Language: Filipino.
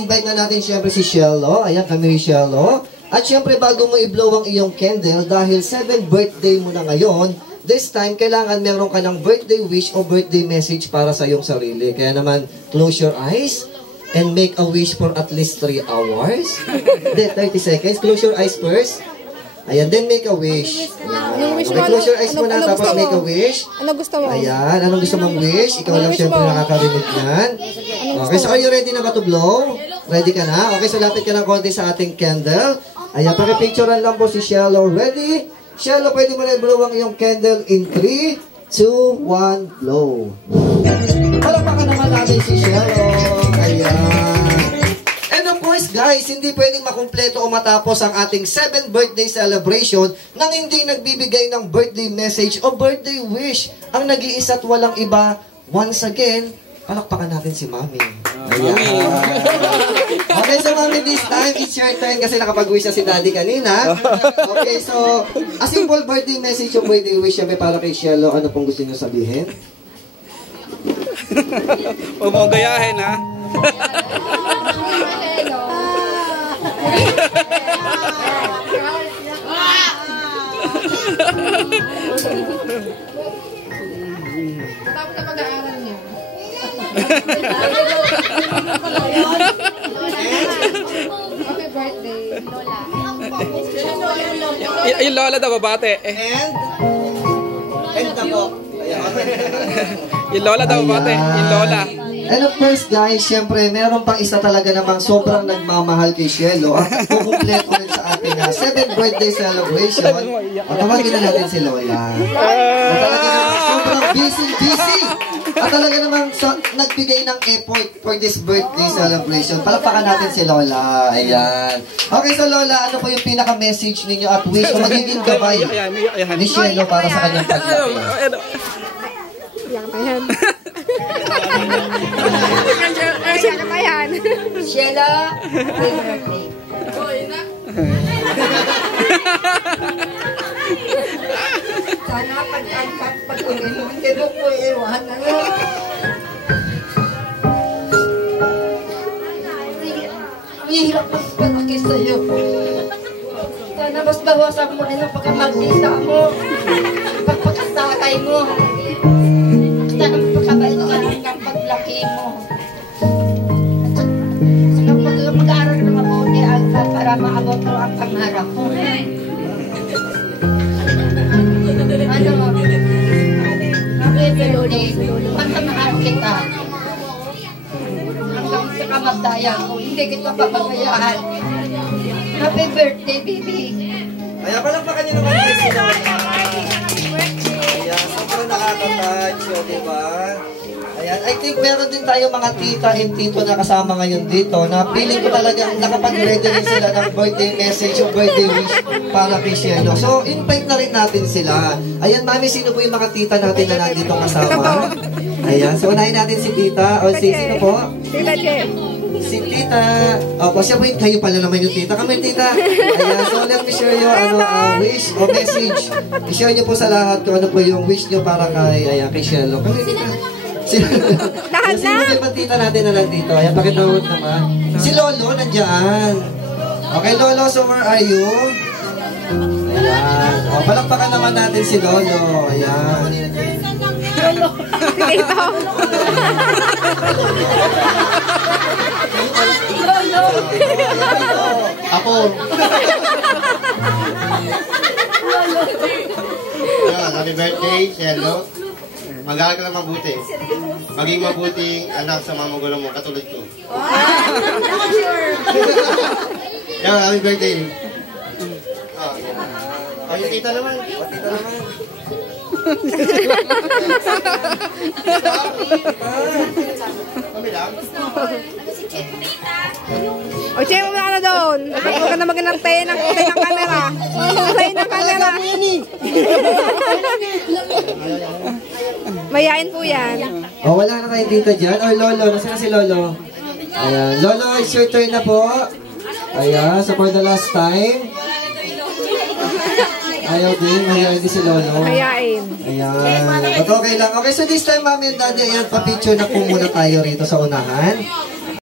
invite na natin siyempre si Shello. Ayan, kami si Shello. At siyempre, bago mo i-blow ang iyong candle, dahil 7th birthday mo na ngayon, this time, kailangan meron ka ng birthday wish o birthday message para sa iyong sarili. Kaya naman, close your eyes and make a wish for at least 3 hours. Then, 30 seconds. Close your eyes first. Ayan, then make a wish. Ayan. Okay, close your eyes muna, tapos make a wish. Ano gusto mo? Ayan, anong gusto mong wish? Ikaw lang siyempre nakakarinig yan. Okay, so are you ready na ba to blow? Ready ka na? Okay, so lapit ka ng konti sa ating candle. Ayan, pakipicturean lang po si Shello. Ready? Shello, pwede mo na i-blow ang iyong candle in 3, 2, 1, blow. Palakpakan naman natin si Shello. Ayan. And of course, guys, hindi pwedeng makumpleto o matapos ang ating 7th birthday celebration nang hindi nagbibigay ng birthday message o birthday wish. Ang nag-iisa't walang iba, once again, palakpakan natin si Mami. Ayan. Okay, so Mami, this time, it's your turn kasi nakapag-wish na si Daddy kanina. Okay, so, a simple birthday message o birthday wish siyempre para kay Shello. Ano pong gusto niyo sabihin? Huwag mo gayahin, ha? Tapos na mag-aaral niya. Happy birthday, Lola. Yung Lola daw, babate. And na po. Yung Lola daw, babate. Yung Lola. And of course, guys, syempre, meron pang isa talaga namang sobrang nagmamahal kay Shello at kukumpleto rin sa ating 7th birthday celebration. At tawagin na natin si Lola. Na talaga namang sobrang busy. At talaga namang nagbigay ng effort for this birthday celebration. Palakpakan natin si Lola. Ayan. Okay, so Lola, ano po yung pinaka-message ninyo at wish o magiging gabay ni Shello para sa kanyang paglaki? Iyak na yan. Iyak na yan. Shello, happy birthday. Sana pag-uwi mo, hindi mo po iwan. Ang hirap magpalaki sa'yo. Sana mas bawasan mo rin ang pagkamagdita mo. Pagpagkasakay mo. Sana magpakabait ka rin ng paglaki mo. Sana mag-aaral na mabuti para maabot mo ang pangarap mo. Ano? Happy birthday. Pagkamahal kita. Hanggang sa kamagdayan mo, hindi kita papabayaan. Happy birthday, baby. Ayan, palakpakan nyo naman guys sila. Ayan, sobrang nakaka-touch, diba? Ayan, I think meron din tayo mga tita and tito na kasama ngayon dito na feeling ko talagang nakapag-ready rin sila ng birthday message o birthday wish para kay Shello. So, invite na rin natin sila. Ayan, Mami, sino po yung mga tita natin na nandito kasama? Ayan, so unahin natin si tita. O, sino po? Tita Jem. Si tita. Opo, siya po yung kayo pala naman yung tita. Kami tita. Ayan, so let me share you wish o message. I-share nyo po sa lahat kung ano po yung wish nyo para kay Shello. Kami tita. Lahat na? Sino ba tita natin na nandito? Ayan, pakitawag naman. Si Lolo, nandiyan. Okay, Lolo, so where are you? Ayan. O, palakpakan naman natin si Lolo. Ayan. Lolo. Ito. Lolo. Ako. Lolo. Happy birthday, Shello. Mag-aaral ka lang mabuti. Maging mabuting anak sa mga magulang mo, katulad ko. Yan, happy birthday. Yung tita naman. Tita naman. Kami lang. O, Che, huwag ka na doon. Huwag ka na mag-antay ng camera. Antay ng camera. Mayain po yan. O, wala na kayo dito dyan. Or Lolo, nasaan si Lolo? Ayan. Lolo, it's your turn na po. Ayan, so for the last time. Ayaw din, mayayain din si Lolo. Mayain. Ayan. But okay lang. Okay, so this time, Mami and Daddy, ayan, pa-picture na po muna tayo rito sa unahan.